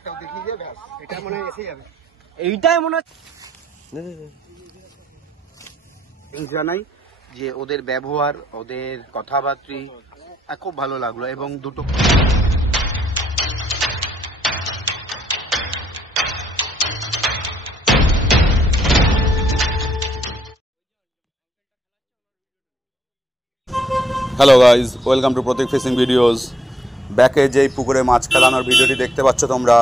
মুখটাও দেখিয়ে দিয়ে ব্যাস, এটা মনে হয় এসে যাবে। এইটাই মনে হচ্ছে জানাই যে ওদের ব্যবহার, ওদের কথাবার্তা খুব ভালো লাগলো। এবং দুটো hello guys, welcome to Pratik fishing videos. ব্যাকে যেই পুকুরে মাছ খেলানোর ভিডিওটি দেখতে পাচ্ছ তোমরা,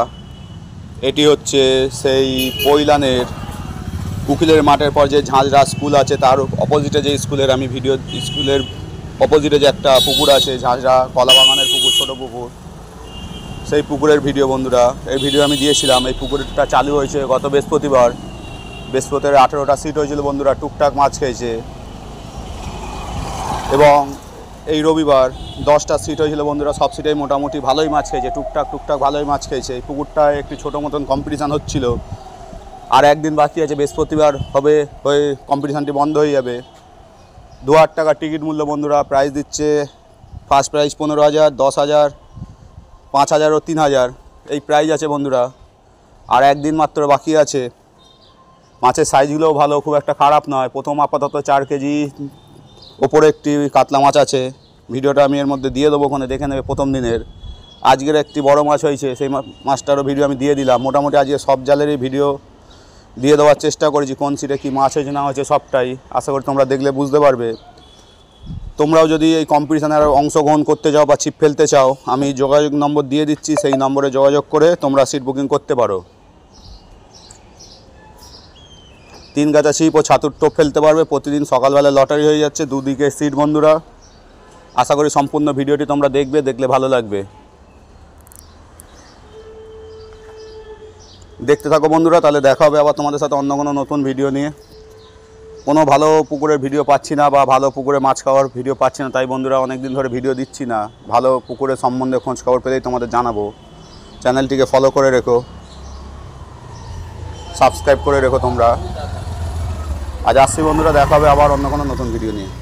এটি হচ্ছে সেই পৈলানের উকিলের মাঠের পর যে ঝাঁঝরা স্কুল আছে তার অপোজিটে যে স্কুলের আমি ভিডিও, স্কুলের অপোজিটে যে একটা পুকুর আছে ঝাঁঝরা কলাবাগানের পুকুর, ছোটো পুকুর, সেই পুকুরের ভিডিও বন্ধুরা। এই ভিডিও আমি দিয়েছিলাম। এই পুকুরটা চালু হয়েছে গত বৃহস্পতিবার। বৃহস্পতিবার 18টা সিট হয়েছিল বন্ধুরা, টুকটাক মাছ খেয়েছে। এবং এই রবিবার 10টা সিট হয়েছিল বন্ধুরা, সব সিটেই মোটামুটি ভালোই মাছ খেয়েছে, টুকটাক ভালোই মাছ খেয়েছে। এই পুকুরটায় একটি ছোটো মতন কম্পিটিশান হচ্ছিল। আর একদিন বাকি আছে, বৃহস্পতিবার হবে, হয়ে কম্পিটিশানটি বন্ধ হয়ে যাবে। 2000 টাকা টিকিট মূল্য বন্ধুরা। প্রাইজ দিচ্ছে ফার্স্ট প্রাইজ 15,000, 10,000, 5,000 ও 3,000 এই প্রাইজ আছে বন্ধুরা। আর একদিন মাত্র বাকি আছে। মাছের সাইজগুলোও ভালো, খুব একটা খারাপ নয়। প্রথম আপাতত 4 কেজি ওপরে একটি কাতলা মাছ আছে, ভিডিওটা আমি এর মধ্যে দিয়ে দেবো, ওখানে দেখে নেবে প্রথম দিনের। আজকের একটি বড় মাছ হয়েছে, সেই মাছটারও ভিডিও আমি দিয়ে দিলাম। মোটামুটি আজকে সব জালেরই ভিডিও দিয়ে দেওয়ার চেষ্টা করেছি, কোন সিটে কী মাছ হয়েছে না হয়েছে সবটাই। আশা করি তোমরা দেখলে বুঝতে পারবে। তোমরাও যদি এই কম্পিটিশানে অংশগ্রহণ করতে চাও বা ছিপ ফেলতে চাও, আমি যোগাযোগ নম্বর দিয়ে দিচ্ছি, সেই নম্বরে যোগাযোগ করে তোমরা সিট বুকিং করতে পারো। 3 গাছা ছিপ ও ছাতুর টোপ ফেলতে পারবে। প্রতিদিন সকালবেলা লটারি হয়ে যাচ্ছে, দুদিকে সিট বন্ধুরা। আশা করি সম্পূর্ণ ভিডিওটি তোমরা দেখবে, দেখলে ভালো লাগবে। দেখতে থাকো বন্ধুরা, তাহলে দেখা হবে আবার তোমাদের সাথে অন্য কোনো নতুন ভিডিও নিয়ে। কোনো ভালো পুকুরের ভিডিও পাচ্ছি না বা ভালো পুকুরে মাছ খাওয়ার ভিডিও পাচ্ছি না, তাই বন্ধুরা অনেক দিন ধরে ভিডিও দিচ্ছি না। ভালো পুকুরের সম্বন্ধে খোঁজ খবর পেলেই তোমাদের জানাবো। চ্যানেলটিকে ফলো করে রেখো, সাবস্ক্রাইব করে রেখো তোমরা। আজ আসছি বন্ধুরা, দেখা হবে আবার অন্য কোনো নতুন ভিডিও নিয়ে।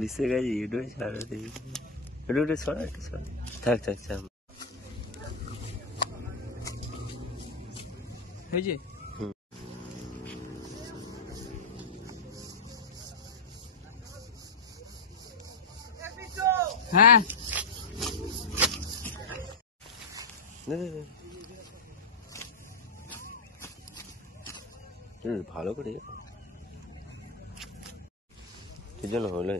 বিশে গেছি ইউটিউবে ছাড়া দিই, ইউটিউবে ছড়া একটু ছড়া থাক হয়েছে। হ্যাঁ ভালো করে কি জন্য হলে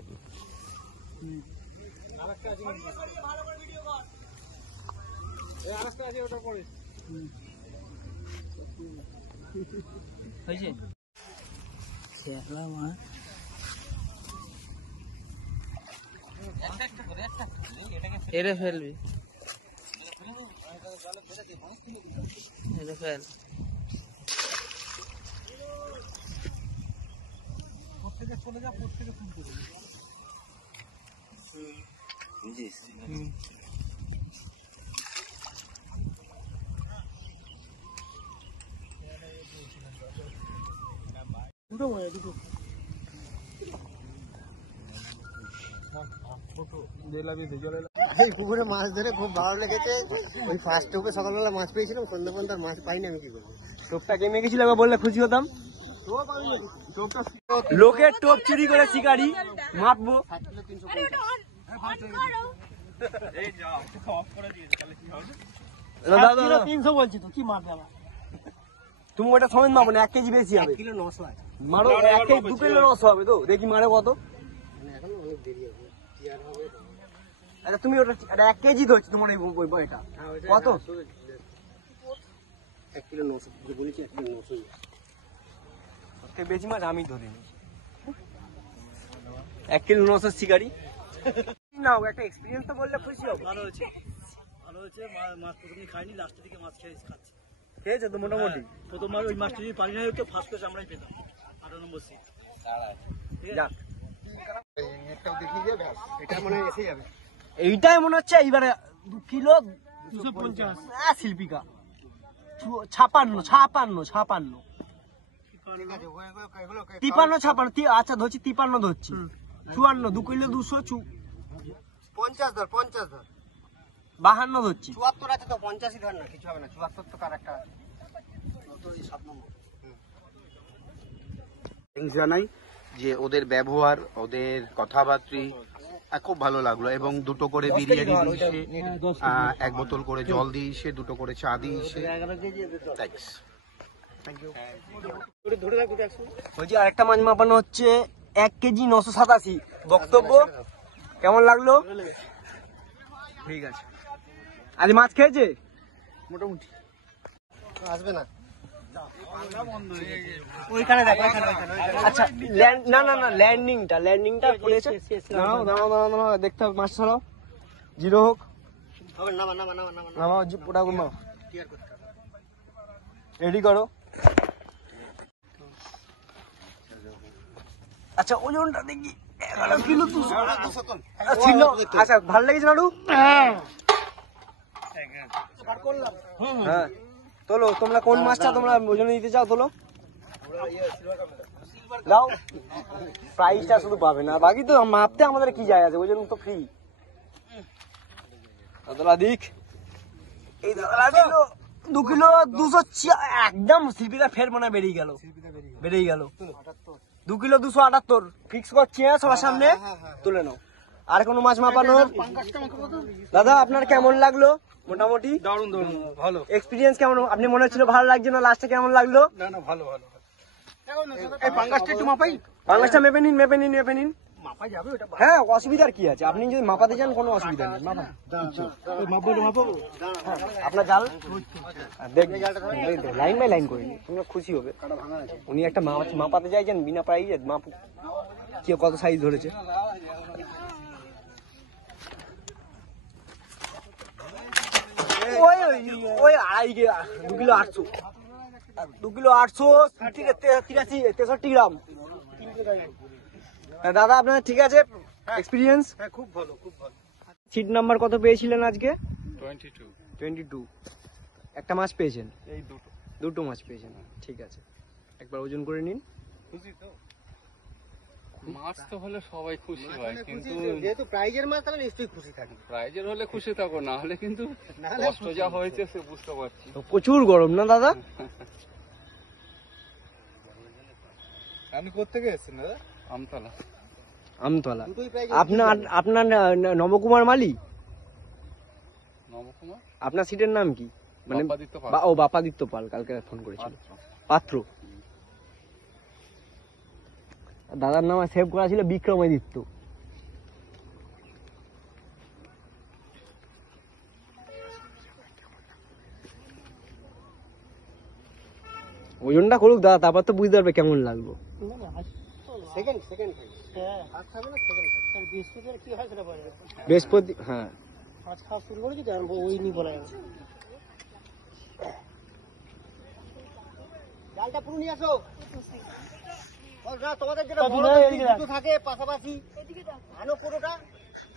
এটা ফেলবি, এটা ফেল। প্রত্যেকে চলে যা, প্রত্যেকে ফোন করে পুকুরে মাছ ধরে খুব ভালো লেগেছে। ওই ফার্স্ট টোপে সকালবেলা মাছ পেয়েছিলাম, সন্ধ্যে পর্যন্ত মাছ পাইনি। আমি কি করবো, টোপটা কেমে গেছিল বললে খুশি হতাম। লোকের টোপ চুরি করে শিকারি মাপবো। 300 বলছি তো, কি মারবে আবার তুমি? ওটা সময় মাপো না, 1 কেজি বেশি হবে। 1 কিলো 900 আছে মারো, 1 কেজি 2 কিলো 900 হবে তো। দেখি মারে কত। এখন অনেক দেরি হবে, কি আর হবে। আচ্ছা তুমি ওটা 1 কেজি ধরছি তোমার এই বইটা কত? 1 কিলো 900 বলেছি, 1 কিলো 900। বেশি মাছ আমি ধরিনি। 1 কিলো 900 শিকারি না, একটা এক্সপিরিয়েন্স তো বললে খুশি হবে। ভালো হয়েছে, ভালো হয়েছে। মাছ প্রথমে খাইনি, লাস্টের দিকে মাছ খেয়ে খাচ্ছি। খেয়েছে তো মোটামুটি প্রথমবার ওই মাছটা যদি পারি না হতো ফার্স্ট প্লেস আমরাই পেতাম 18 নম্বর সিট যাক এটা মনে হয় এসে যাবে। এইটাই মনে হচ্ছে এইবারে 2 কিলো 250 শিল্পিকা 56 আচ্ছা ধরছি 53 ধরছি 54 2 কিলো 200 50 ধর 50 ধর 52 ধরছি 74 আছে তো 50ই ধর না, কিছু হবে না। 74 তো কার একটা জানাই যে ওদের ব্যবহার, ওদের কথাবার্তা খুব ভালো লাগলো। এবং দুটো করে বিরিয়ানি দিয়েছে, 1 বোতল করে জল দিয়েছে, 2টো করে চা দিয়েছে। থ্যাঙ্কস। বলছি আরেকটা মাছ মাপানো হচ্ছে 1 কেজি 987। বক্তব্য কেমন লাগলো? ঠিক আছে। আজ মাছ খেয়েছে মোটামুটি আসবে না। ওইখানে দেখ, আচ্ছা ল্যান্ডিংটা করেছে। দাঁড়াও দেখতে হবে, মাছ ছাড়াও জিরো হোক নামাও, ওটা ঘুমাও, রেডি করো। আচ্ছা ওজনটা দেখি 11 কিলো 200। আচ্ছা ভালো লেগেছে নাড়ু? হ্যাঁ তোলো, তোমরা কোন মাছটা তোমরা ওজনে দিতে চাও তোলো, দাও। প্রাইসটা শুধু পাবে না, বাকি তো মাপতে আমাদের কি যায় আছে, ওজন তো ফ্রি। দাদা দিক, এই দাদা দিল 2 কিলো 200 একদম। শিল্পীরা ফের মনে বেরিয়ে গেল 2 কিলো 278 ফিক্স করছি সবার সামনে, তুলে নাও। আর কোনো মাছ মাপানোর? দাদা আপনার কেমন লাগলো? মোটামুটি দারুণ ভালো এক্সপিরিয়েন্স কেমন? আপনি মনে হচ্ছিল ভালো লাগছে না, লাস্টে কেমন লাগলো? না না ভালো ভালো। এই পাঙ্গাসটা একটু মাপাই, পাঙ্গাসটা মেপে নিন। মাপা যাবে ওটা, হ্যাঁ অসুবিধার কি আছে? আপনি যদি মাপাতে চান কোনো অসুবিধা নেই, মাপাবো। আপনার জাল লাইন বাই লাইন করে তোমরা খুশি হবে। উনি একটা মাপাতে চাইছেন বিনা প্রাইজে, মাপুক কি কত সাইজ ধরেছে। ওই 2 কিলো 800, 2 কিলো 800 63 গ্রাম। দাদা আপনার ঠিক আছে এক্সপিরিয়েন্স? হ্যাঁ খুব ভালো। সিট নাম্বার কত পেয়েছিলেন আজকে? 22। একটা মাছ পেয়েছেন? এই দুটো মাছ পেয়েছেন, ঠিক আছে। একবার ওজন করে নিন। খুশি তো? মাছ তো হলে সবাই খুশি হয়, কিন্তু যেহেতু প্রাইজের মাছ তাহলে নিশ্চয়ই খুশি থাকি। প্রাইজের হলে খুশি থাকো, না হলে কিন্তু কষ্ট যা হয়েছে সে বুঝতে পারছি। প্রচুর গরম না দাদা? আপনি কোথেকে এসেছেন দাদা? আমতলা। আপনার নবকুমার মালি? নবকুমার। আপনার সিটের নাম কি? মানে বাপাদিত্য পাল, কালকে ফোন করেছিল। পাত্র। দাদার নাম সেভ করা ছিল বিক্রমাদিত্য। ওজনটা করুক দাদা, তারপর তো বুঝতে পারবে কেমন লাগলো। বৃহস্পতি, হ্যাঁ জালটা পুরো নিয়ে আসো। তোমাদের যেটা থাকে পাশাপাশি ভালো পুরোটা।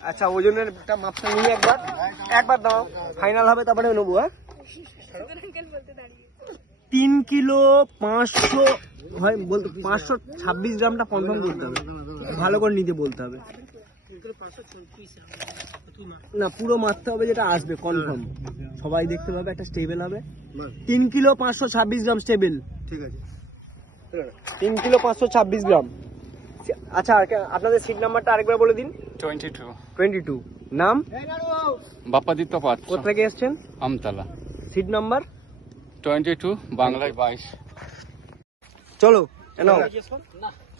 আচ্ছা ওজনের মাপটা নিয়ে একবার দাও, ফাইনাল হবে তারপরে নেবো। হ্যাঁ 3 কিলো 500 হয় বলতে, 526 গ্রামটা কনফার্ম করতে হবে, ভালো করে নিতে বলতে হবে। না পুরো মারতে হবে, যেটা আসবে কনফার্ম সবাই দেখতে পাবে, একটা স্টেবল হবে। 3 কিলো 526 গ্রাম স্টেবল, ঠিক আছে। 3 কিলো 526 গ্রাম। আচ্ছা আপনাদের সিট নাম্বারটা আরেকবার বলে দিন। 22। নাম? বাপাদিত্য পাত্র। কোথা থেকে এসছেন? আমতলা। সিট নাম্বার 22, বাংলায় 22। চলো নাও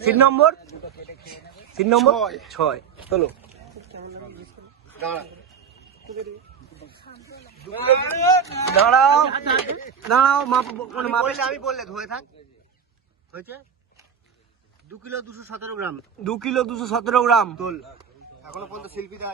সিট নম্বর 6। চলো দাঁড়াও আমি বললে ধরে থাক। হয়েছে 2 কিলো 217 গ্রাম। 2 কিলো 217 গ্রাম। তোল এখনো পর্যন্ত শিল্পীরা